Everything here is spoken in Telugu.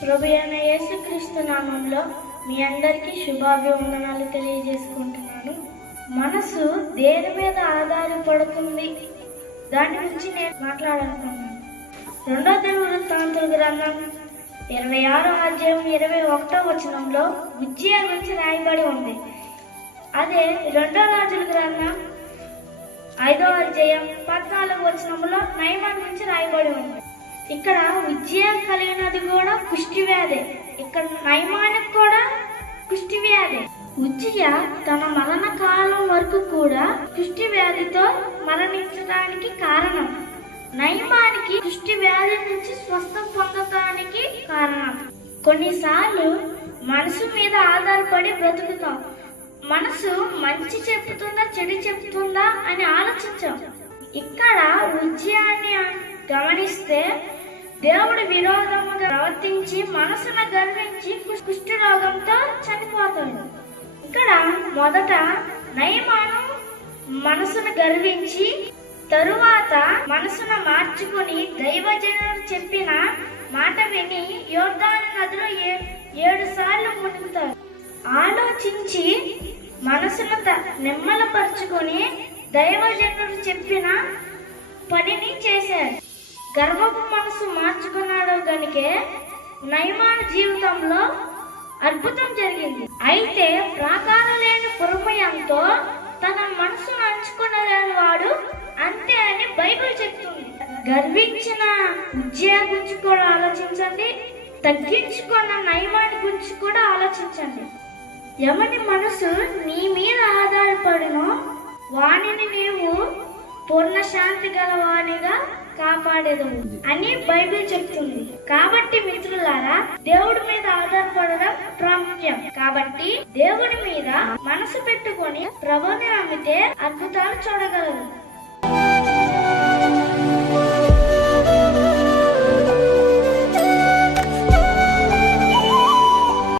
ప్రభువైన యేసుక్రీస్తు నామంలో మీ అందరికీ శుభాభివందనాలు తెలియజేసుకుంటున్నాను. మనసు దేని మీద ఆధారపడుతుంది, దాని గురించి నేను మాట్లాడాలనుకున్నాను. 2వ దినవృత్తాంతుల గ్రంథం 26వ అధ్యాయం 21వ వచనంలో ఉజ్జియా గురించి రాయబడి ఉంది. అదే 2వ రాజుల గ్రంథం 5వ అధ్యాయం 14వ వచనంలో నయమాను గురించి రాయబడి ఉంది. ఇక్కడ ఉజ్జియా కలిగినది కూడా కుష్టి వ్యాధి, ఇక్కడ నయమానికి కూడా కుష్టి వ్యాధి. ఉజ్జియా తన మరణ కాలం వరకు కూడా కుష్టి వ్యాధితో మరణించడానికి కారణం, నయమానికి కుష్టి వ్యాధి నుంచి స్వస్థం పొందడానికి కారణం. కొన్నిసార్లు మనసు మీద ఆధారపడి బ్రతుకుతాం. మనసు మంచి చెప్తుందా చెడు చెప్తుందా అని ఆలోచించాం. ఇక్కడ ఉజ్జియాని గమనిస్తే దేవుడు విరోధముగా ప్రవర్తించి మనసును గర్వించి కుష్టి రోగంతో చనిపోతాడు. ఇక్కడ మొదట నయమాను మనసును గర్వించి తరువాత మనసును మార్చుకుని దైవజనుడు చెప్పిన మాట విని యోర్దాను నదిలో 7 సార్లు మునుగుతాడు. ఆలోచించి మనసును నిమ్మలపరుచుకొని దైవజనుడు చెప్పిన పనిని చేశాడు. గర్వపు మనసు మార్చుకున్నాడు గనుకే నయమాను జీవితంలో అద్భుతం జరిగింది. అయితే ప్రాకారం లేని పురమయంతో తన మనసును అంచుకునలేని వాడు అంతే అని బైబిల్ చెప్తుంది. గర్వించిన ఉజ్జియా గురించి కూడా ఆలోచించండి, తగ్గించుకున్న నయమాని గురించి కూడా ఆలోచించండి. ఎవరి మనసు నీ మీద ఆధారపడినో వానిని నీవు పూర్ణ శాంతి గలవానిగా కాపాడేదవు అని బైబిల్ చెప్తుంది. కాబట్టి మిత్రులారా, దేవుడి మీద ఆధారపడడం ప్రాముఖ్యం. కాబట్టి దేవుడి మీద మనసు పెట్టుకొని ప్రభువుని నమ్మితే అద్భుతాలు చూడగలరు.